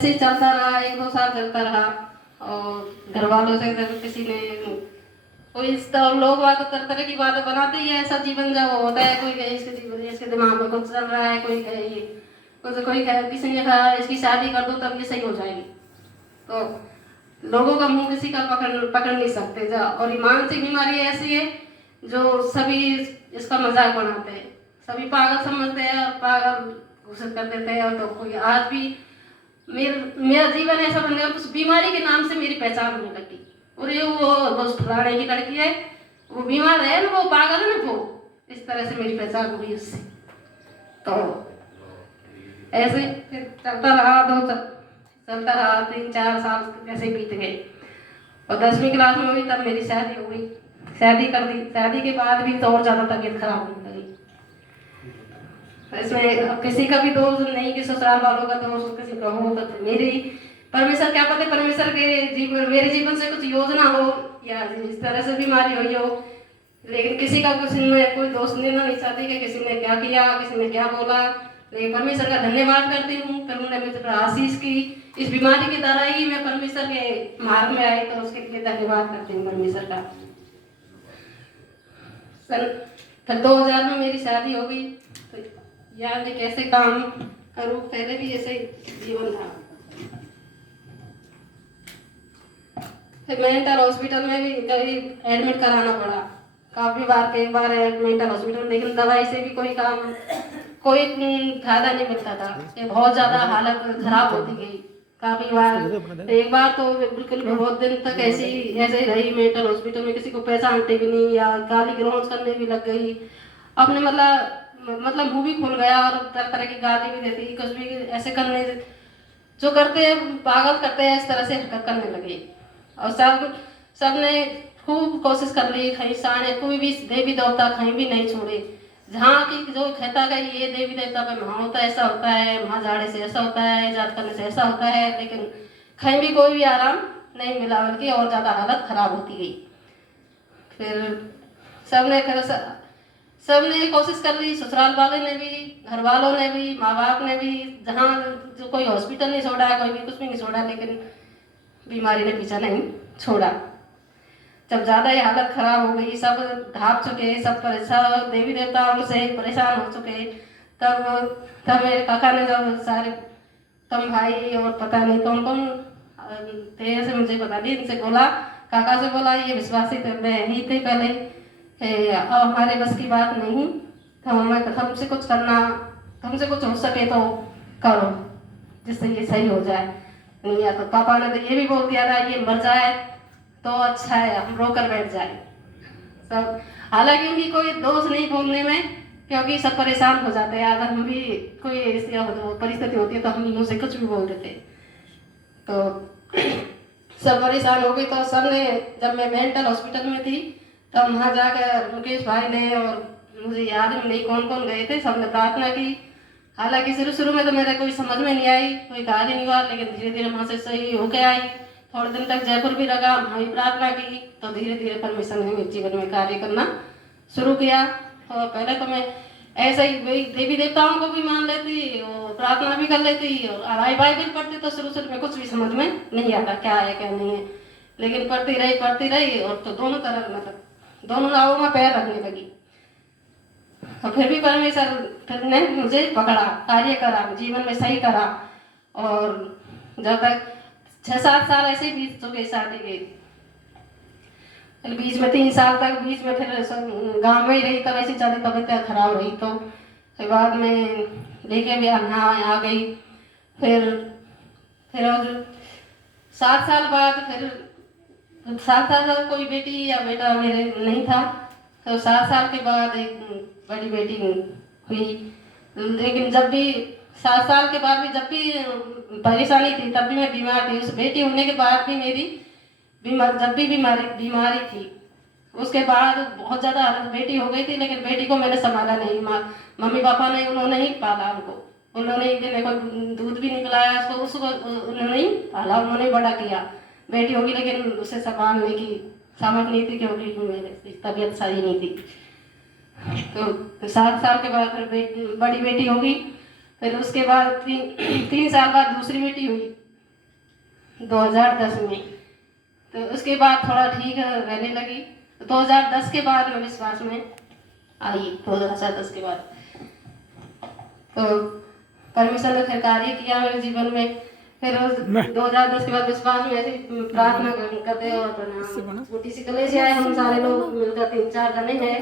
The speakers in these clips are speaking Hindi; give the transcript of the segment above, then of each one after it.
ऐसे ही चलता रहा, 1-2 साल चलता रहा। और घर वालों से किसी ने कोई लोग बात तरह तरह की बातें बनाते ही है। ऐसा जीवन जब होता है, कोई कहे इसके जीवन इसके दिमाग में कुछ चल रहा है, कोई कहे ये कोई कहे, किसी ने कहा इसकी शादी कर दो तब ये सही हो जाएगी। तो लोगों का मुंह किसी का पकड़ नहीं सकते। और ये मानसिक बीमारी ऐसी है जो सभी इसका मजाक बनाते हैं, सभी पागल समझते हैं और पागल घोषित कर देते हैं। और तो कोई आज भी मेरा जीवन ऐसा बन गया, उस बीमारी के नाम से मेरी पहचान होने लगी। और ये वो फलाने की लड़की है, वो बीमार है ना, वो पागल है ना, वो इस तरह से मेरी पहचान हुई उससे। तो ऐसे फिर चलता रहा 3-4 साल कैसे बीत गए। और 10वीं क्लास में हुई तब मेरी शादी हो गई, शादी कर दी। शादी के बाद भी तो और ज्यादा तबीयत खराब होने लगी। इसमें अब किसी का भी दोष नहीं कि ससुराल वालों का दोष, किसी का हो मेरी परमेश्वर क्या पता, परमेश्वर के जीवन मेरे जीवन से कुछ योजना हो या इस तरह से बीमारी हुई हो। लेकिन किसी का किसी में कोई दोष लेना नहीं चाहती कि किसी ने क्या किया, किसी ने क्या बोला। लेकिन परमेश्वर का धन्यवाद करती हूँ, फिर उन्होंने मुझे आशीष की। इस बीमारी के द्वारा ही मैं परमेश्वर के मार्ग में आई, तो उसके लिए धन्यवाद करती हूँ परमेश्वर का। फिर 2000 में मेरी शादी हो गई। तो यार ये कैसे काम करूँ, पहले भी ऐसे जीवन था। फिर मेंटल हॉस्पिटल में भी कभी एडमिट कराना पड़ा, काफी बार, कई बार मेंटल हॉस्पिटल। लेकिन दवाई से भी कोई फायदा नहीं मिलता था, ये बहुत ज्यादा हालत खराब होती गई। काफी बार, एक बार तो बिल्कुल बहुत दिन तक ऐसे ही रही मेंटल हॉस्पिटल में, किसी को पहचानते भी नहीं या गाली गलौज करने भी लग गई। अपने मतलब मुंह भी खुल गया और तरह तरह की गाली भी देती, कुछ भी ऐसे करने जो करते हैं पागल करते हैं, इस तरह से हरकत करने लगे। और सबने खूब कोशिश कर ली, कहीं सारे कोई भी देवी देवता कहीं भी नहीं छोड़े। जहाँ की जो कहता है ये देवी देवता पे वहाँ होता है, ऐसा होता है, वहाँ जाने से ऐसा होता है, जात करने से ऐसा होता है, लेकिन कहीं भी कोई भी आराम नहीं मिला, बल्कि और ज़्यादा हालत खराब होती गई। फिर सबने कोशिश कर ली, ससुराल वाले ने भी, घर वालों ने भी, माँ बाप ने भी, जहाँ जो कोई हॉस्पिटल नहीं छोड़ा, कोई भी कुछ भी नहीं छोड़ा, लेकिन बीमारी ने पीछा नहीं छोड़ा। जब ज्यादा ही हालत खराब हो गई, सब ढाप चुके, सब परेशान, देवी देवताओं से परेशान हो चुके, तब मेरे काका ने जब सारे कम भाई और पता नहीं कौन कौन थे, ऐसे मुझे पता नहीं, इनसे बोला, काका से बोला, ये विश्वासी ही थे पहले, अब हमारे बस की बात नहीं, हमसे कुछ करना, हमसे कुछ हो सके तो करो जिससे ये सही हो जाए। नहीं या तो पापा ने तो ये भी बोल दिया था ये मर जाए तो अच्छा है, हम रोकर बैठ जाए सब। हालांकि उनकी कोई दोष नहीं बोलने में, क्योंकि सब परेशान हो जाते हैं। अगर हम भी कोई ऐसी परिस्थिति होती है तो हम मुंह से कुछ भी बोल देते। तो सब परेशान हो गए। तो सबने, जब मैं मेंटल हॉस्पिटल में थी तब वहाँ जाकर मुकेश भाई ने, और मुझे याद नहीं कौन कौन गए थे, सबने प्रार्थना की। हालांकि शुरू में तो मेरे कोई समझ में नहीं आई, कोई कार्य नहीं हुआ, लेकिन धीरे धीरे वहाँ से सही होके आई। थोड़े दिन तक जयपुर भी रहा, वहाँ भी प्रार्थना की, तो धीरे धीरे परमेश्वर ने मेरे जीवन में कार्य करना शुरू किया। और पहले तो मैं ऐसे ही देवी देवताओं को भी मान लेती और प्रार्थना भी कर लेती और बाइबल पढ़ती। तो शुरू में कुछ भी समझ में नहीं आता क्या है क्या नहीं है, लेकिन पढ़ती रही और तो दोनों तरफ मतलब दोनों नावों में पैर रखने लगी। और फिर भी परमेश्वर ने मुझे पकड़ा, कार्य करा, जीवन में सही करा। और जब तक 6-7 साल ऐसे ही बीत चुके शादी के, बीच में 3 साल तक, बीच में फिर गांव में ही रही, तब ऐसी ज़्यादा तबीयत खराब रही। तो फिर बाद में लेके भी यहाँ आ गई। फिर और 7 साल बाद, फिर 7 साल तक कोई बेटी या बेटा मेरे नहीं था। तो 7 साल के बाद एक बड़ी बेटी हुई। लेकिन जब भी 7 साल के बाद भी जब भी परेशानी थी, तब भी मैं बीमार थी। उस बेटी होने के बाद भी मेरी जब भी बीमारी थी, उसके बाद बहुत ज़्यादा हालत, बेटी हो गई थी लेकिन बेटी को मैंने संभाला नहीं। मम्मी पापा ने, उन्होंने ही पाला उनको, उन्होंने एक दिन को दूध भी नहीं पिलाया उसको उन्होंने ही पाला, उन्होंने ही बड़ा किया। बेटी होगी लेकिन उसे संभालने की सामर्थ्य नहीं थी, क्योंकि मेरी तबीयत सही नहीं थी। तो 7 साल के बाद फिर बड़ी बेटी होगी। फिर उसके बाद 3 साल बाद दूसरी बेटी हुई। 2010 में। तो उसके बाद थोड़ा ठीक रहने लगी। 2010 के बाद मैं विश्वास में आई, 2010 के बाद तो परमेश्वर ने फिर कार्य किया मेरे जीवन में। फिर 2010 के बाद विश्वास में ऐसे प्रार्थना करते और छोटी सी कलेसिया है, हम सारे लोग मिलकर 3-4 जने हैं,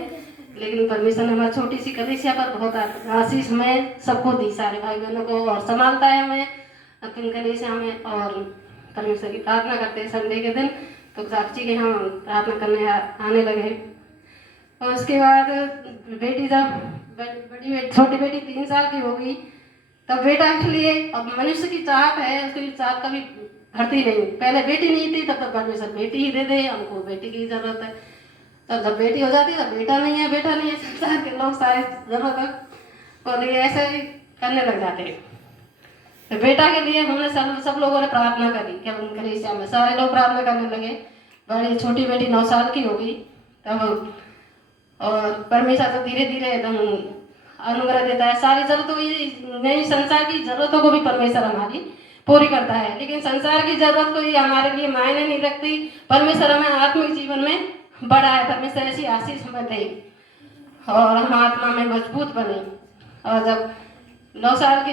लेकिन परमेश्वर ने हमारी छोटी सी कलेसिया पर बहुत आशीष हमें सबको दी, सारे भाई बहनों को, और संभालता है हमें अपनी कलेसिया में। और परमेश्वर की प्रार्थना करते हैं संडे के दिन, तो साक्षी के हम प्रार्थना करने आने लगे। और उसके बाद बेटी जब छोटी बेटी 3 साल की हो गई, तब बेटा के लिए, अब मनुष्य की चाहत है, उसकी चाहत कभी घटती नहीं। पहले बेटी नहीं थी, तब परमेश्वर बेटी ही दे दे, हमको बेटी की जरूरत है। तब जब बेटी हो जाती है तब बेटा नहीं है, बेटा नहीं है, संसार के लोग सारे जरूरत है और ये ऐसे ही करने लग जाते हैं। तो बेटा के लिए हमने सब लोगों ने प्रार्थना करी, क्या कलीसिया में सारे लोग प्रार्थना करने लगे। बड़ी छोटी बेटी 9 साल की हो गई तब, और परमेश्वर तो धीरे धीरे एकदम अनुग्रह देता है। सारी जरूरतों नहीं, संसार की जरूरतों को भी परमेश्वर हमारी पूरी करता है, लेकिन संसार की जरूरत कोई हमारे लिए मायने नहीं रखती। परमेश्वर हमें आत्मिक जीवन में बड़ा है, परमेश्वर ऐसी आशीष हमें दे और हम आत्मा में मजबूत बने। और जब 9 साल की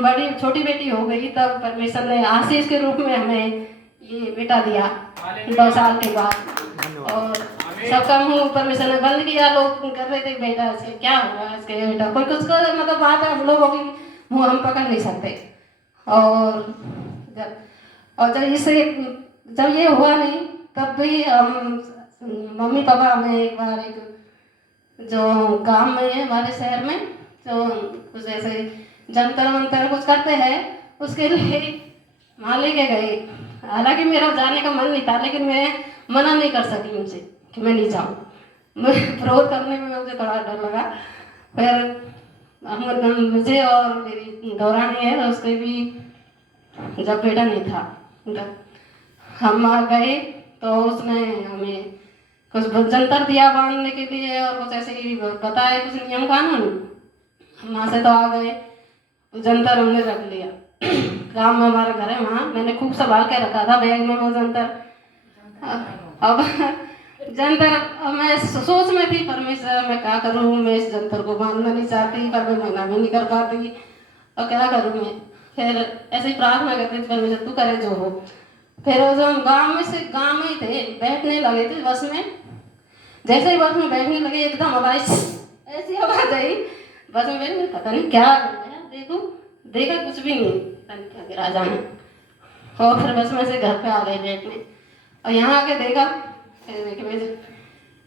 बड़ी छोटी बेटी हो गई, तब परमेश्वर ने आशीष के रूप में हमें ये बेटा दिया 2 साल के बाद। और सबका मुंह परमेश्वर ने बंद किया, लोग कर रहे थे बेटा इसके क्या हुआ, इसके बेटा कोई कुछ कर, मतलब बात है, हम लोगों की मुंह हम पकड़ नहीं सकते। और जब ये हुआ नहीं, तब भी मम्मी पापा हमें एक बार जो गांव में है हमारे शहर में, जो कुछ ऐसे जंतर मंतर कुछ करते हैं, उसके लिए वहाँ लेके गए। हालांकि मेरा जाने का मन नहीं था, लेकिन मैं मना नहीं कर सकी उनसे कि मैं नहीं जाऊँ। विरोध करने में मुझे थोड़ा डर लगा। फिर मुझे और मेरी दौरानी है, तो उसके भी जब बेटा नहीं था, जब हम गए तो उसने हमें कुछ जंतर दिया बांधने के लिए और कुछ ऐसे ही बताया कुछ नियम कानून। हम वहाँ से तो आ गए, तो जंतर हमने रख लिया। गाँव में हमारा घर है, वहाँ मैंने खूब संभाल के रखा था बैग में वो जंतर। अब जंतर मैं सोच में थी, परमेश्वर मैं क्या करूँ, मैं इस जंतर को बांधना नहीं चाहती, पर मैं मना भी नहीं कर पाती, और क्या करूँ मैं। फिर ऐसे ही प्रार्थना करती थी, परमेश्वर तू करे जो हो। फिर जो हम गांव में ही थे, बैठने लगे थे बस में, जैसे ही बस में बैठने लगे एकदम आवाज ऐसी आवाज आई बस में, मैंने पता नहीं क्या देखा कुछ भी नहीं, पता नहीं क्या गिरा जाने। और फिर बस में से घर पे आ गए बैठने, और यहाँ आके देखा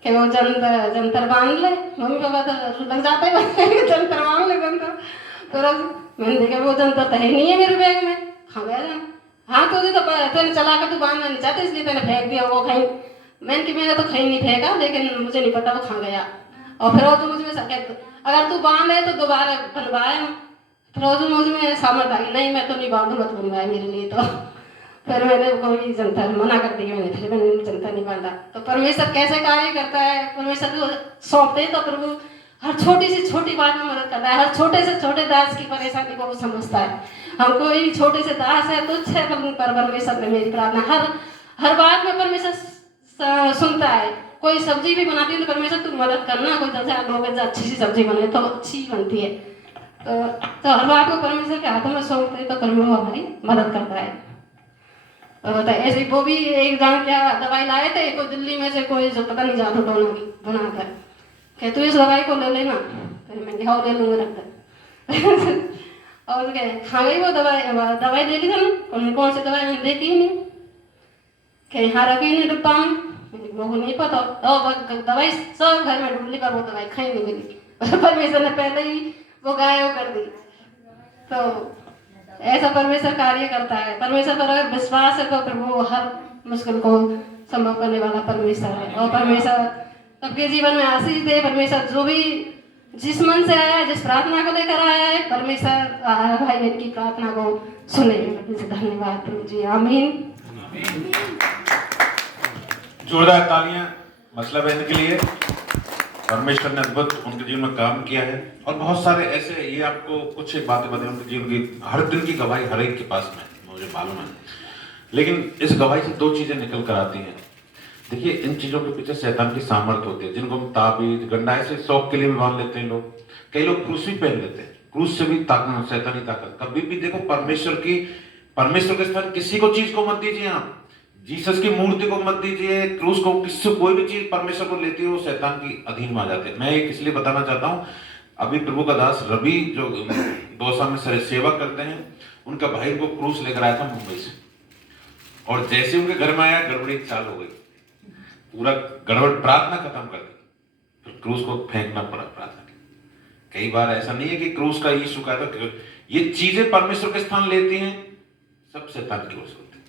कि वो जंतर बांध ले। मम्मी पापा तो लग जाते हैं जंतर बांध ले जंतर। तो मैंने देखा वो जंतर तो है नहीं है मेरे बैग में, खा गया जान। हाँ तो तेने चला कर तू बांधना नहीं चाहते इसलिए तेने फेंक दिया वो कहीं। मैंने तो कहीं नहीं फेंका, लेकिन मुझे नहीं पता वो खा गया। और फिर वो तो मुझमें अगर तू बांधे तो दोबारा बनवाए। फिर वो मुझमें सामर्थ आ गई, नहीं मैं तो नहीं बांधू, मत बनवाए मेरे लिए। तो फिर मैंने कोई जंतर मना कर दी, मैंने जंतर नहीं बांधा। तो परमेश्वर कैसे कार्य करता है, परमेश्वर को सौंपते तो प्रभु हर छोटी से छोटी बात में मदद करता है। हर छोटे से छोटे दास की परेशानी को वो समझता है। हम कोई छोटे से दास है, तुच्छ है, पर परमेश्वर ने मेरी प्रार्थना हर बात में परमेश्वर सुनता है। कोई सब्जी भी बनाती है तो परमेश्वर तुम मदद करना, कोई 10,000 लोग अच्छी सी सब्जी बने तो अच्छी बनती है। तो हर बात को परमेश्वर के हाथों में सौंपते तो परमेश्वर हमारी मदद करता है। तो ऐसे वो भी एक जन क्या दवाई लाए थे, कोई दिल्ली में से कोई जो पता नहीं जादू टोना की बनाकर कि तू इस दवाई को ले लेना। फिर मैंने हाँ ले लूँगा रखकर और क्या खा गई वो दवाई ले ली था ना, कौन सी दवाई देती ही नहीं, कहीं हाँ रखी नहीं डिब्बा में, वो नहीं पता। और दवाई सब घर में ढूंढ ली, पर वो दवाई खाई नहीं मिली। परमेश्वर ने पहले ही वो गायब कर दी। तो ऐसा परमेश्वर कार्य करता है। परमेश्वर पर अगर विश्वास है तो प्रभु हर मुश्किल को संभव करने वाला परमेश्वर है। और परमेश्वर सबके जीवन में आशीष दे। परमेश्वर जो भी जिस मन से आया है, जिस प्रार्थना को लेकर आया है, परमेश्वर भाई बहन की प्रार्थना को सुने। धन्यवाद प्रभु जी, आमीन। जोरदार तालियां मसला बहन के लिए। परमेश्वर ने अद्भुत उनके जीवन में काम किया है और बहुत सारे ऐसे, ये आपको कुछ एक बातें बताएं उनके जीवन की, हर दिन की गवाही हर एक के पास में मुझे मालूम है। लेकिन इस गवाही से दो चीजें निकल कर आती हैं। देखिए, इन चीजों के पीछे शैतान की सामर्थ्य होती है, जिनको हम ताबीज गंडा ऐसे शौक के लिए भी बांध लेते हैं लोग। कई लोग क्रूस भी पहन लेते हैं, क्रूस से भी ताकत, शैतानी ताकत। कभी भी देखो, परमेश्वर के स्थान किसी को चीज को मत दीजिए। आप जीसस की मूर्ति को मत दीजिए, क्रूस को, किसी कोई भी चीज परमेश्वर को लेती है वो शैतान की अधीन में आ जाते हैं। मैं एक इसलिए बताना चाहता हूँ, अभी प्रभु का दास रवि जो दौसा में सेवा करते हैं, उनका भाई को क्रूस लेकर आया था मुंबई से, और जैसे उनके घर में आया गड़बड़ी चालू हो गई, पूरा गड़बड़, प्रार्थना खत्म कर दी, फिर क्रूस को फेंकना पड़ा प्रार्थना के। कई बार ऐसा नहीं है कि क्रूस का इशू का, तो ये चीजें परमेश्वर के स्थान लेती हैं, सब शैतान की ओर से होती है।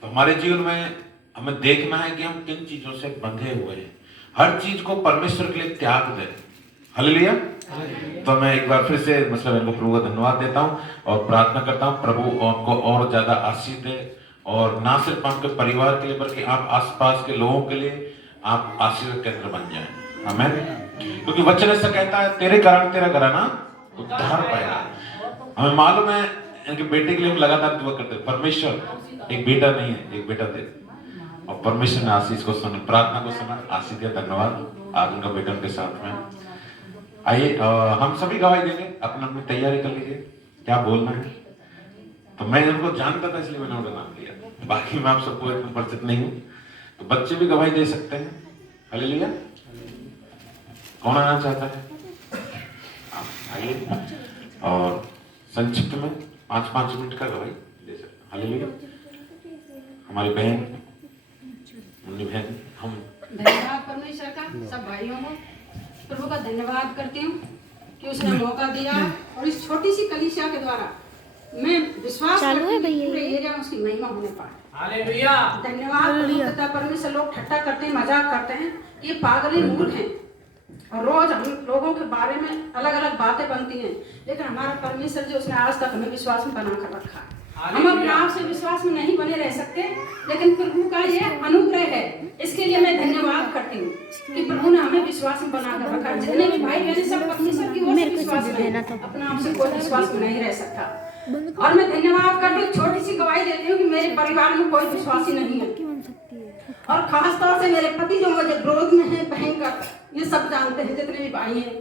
तो हमारे जीवन में हमें देखना है कि हम किन चीजों से बंधे हुए हैं। हर चीज को परमेश्वर के लिए त्याग दें। हालेलुया। तो मैं एक बार फिर से मतलब इनको प्रभु का धन्यवाद देता हूँ और प्रार्थना करता हूँ प्रभु उनको और ज्यादा आशीष दे, और ना सिर्फ आपके परिवार के लिए बल्कि आप आसपास के लोगों के लिए आप आशीष का केंद्र बन जाएं। आमीन। क्योंकि वचन ऐसा कहता है, तेरे कारण तेरा घराना उद्धार पाएगा। हमें मालूम है, इनके बेटे के लिए हम लगातार दुआ करते हैं, परमेश्वर एक बेटा नहीं है, एक बेटा दे, और परमेश्वर ने आशीष को सुना, प्रार्थना को सुना, आशीष दिया। धन्यवाद। आज उनका बेटा उनके साथ में। आइए हम सभी गवाही देंगे, अपनी अपनी तैयारी कर लीजिए क्या बोलना है। तो मैं उनको जानता था इसलिए मैंने उनका नाम लिया, बाकी मैं आप सबको इतना परिचित नहीं हूँ। तो बच्चे भी गवाही दे सकते हैं। हालेलुया। कौन आना चाहता है? आइए, और संक्षिप्त में 5-5 मिनट का गवाही दे सकते हैं। हालेलुया। हमारी बहन, मुन्नी बहन, हम धन्यवाद परमेश्वर का सब भाइयों को, प्रभु का धन्यवाद करती हूँ कि उसने मौका दिया, और इस छोटी सी कलीसिया के द्वारा मैं विश्वास करती हूँ कि पूरे एरिया में उसकी महिमा होने पाए। हालेलुया। धन्यवाद परमेश्वर। लोग ठट्टा करते हैं, मजाक करते हैं, ये पागल मूर्ख हैं, और रोज हम लोगों के बारे में अलग अलग बातें बनती हैं, लेकिन हमारा परमेश्वर जो उसने आज तक हमें विश्वास में बना कर रखा है। हम अपने आप से विश्वास में नहीं बने रह सकते, लेकिन प्रभु का ये अनुग्रह है। इसके लिए मैं धन्यवाद करती हूँ कि प्रभु ने हमें विश्वास में बना कर रखा। जितने भी भाई बहन सब परमेश्वर की ओर से विश्वास में, अपने आप से कोई विश्वास में नहीं रह सकता। और मैं धन्यवाद करती हूँ, छोटी सी गवाही देती हूँ कि मेरे परिवार में कोई विश्वासी नहीं है, और खासतौर से मेरे पति जो मुझे विरोध में है भयंकर, ये सब जानते हैं जितने भी भाई हैं,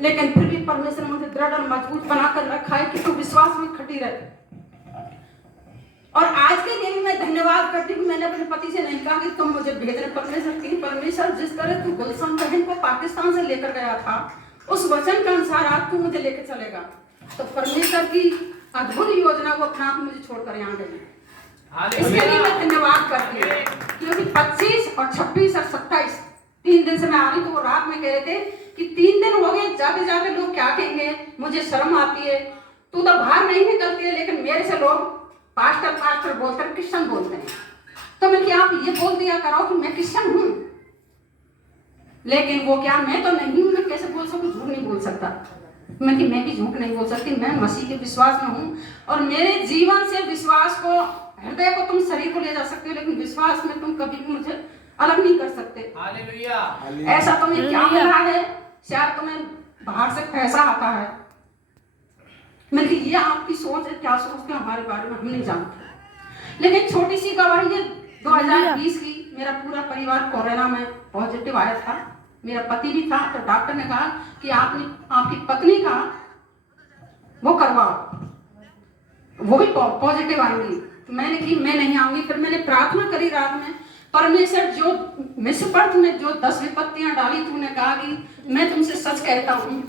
लेकिन फिर भी परमेश्वर ने मुझे दृढ़ और मजबूत बनाकर रखा है कि तू विश्वास में खड़ी रहे। और आज के लिए भी मैं धन्यवाद करती हूँ, मैंने अपने पति से नहीं कहा कि तुम मुझे भेज रहे, परमेश्वर जिस तरह तू गुलशन बहन को पाकिस्तान से लेकर गया था, उस वचन के अनुसार आज तू मुझे लेकर चलेगा। तो परमेश्वर की अद्भुत योजना को अपना आप मुझे छोड़कर यहाँ गई। इसके लिए मैं धन्यवाद करती हूँ, क्योंकि 25 और 26 और 27 3 दिन से मैं आ रही, तो वो रात में कह रहे थे कि 3 दिन हो गए, जाते जाते लोग क्या कहेंगे, मुझे शर्म आती है, तू तो बाहर नहीं निकलती है, लेकिन मेरे से लोग पास्टर बोलते हैं, क्रिश्चियन बोलते हैं। तो मैं क्या आप ये बोल दिया करो कि मैं क्रिश्चियन हूँ, लेकिन वो क्या, मैं तो नहीं हूँ, मैं कैसे बोल सकूँ, झूठ नहीं बोल सकता। मैं भी झूठ नहीं बोल सकती, मैं मसीह के विश्वास में हूँ, और मेरे जीवन से विश्वास को, हृदय को तुम शरीर को ले जा सकते हो, लेकिन विश्वास में तुम कभी भी मुझे अलग नहीं कर सकते। हालेलुया। ऐसा तुम्हें क्या मिला है, शायद तुम्हें बाहर से पैसा आता है, मतलब ये आपकी सोच है, क्या सोचते हो हमारे बारे में हम नहीं जानते। लेकिन छोटी सी गवाही है 2020 की, मेरा पूरा परिवार कोरोना में पॉजिटिव आया था, मेरा पति भी था, तो डॉक्टर ने कहा कि आपकी पत्नी का वो करवाओ, वो भी पॉजिटिव आएंगी। तो मैंने की मैं नहीं आऊंगी। फिर मैंने प्रार्थना करी रात में, परमेश्वर जो मिस्र पर तूने जो 10 विपत्तियां डाली, तूने कहा कि मैं तुमसे सच कहता हूँ,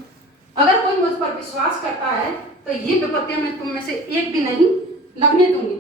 अगर कोई मुझ पर विश्वास करता है तो ये विपत्तियां मैं तुम में से एक भी नहीं लगने दूंगी।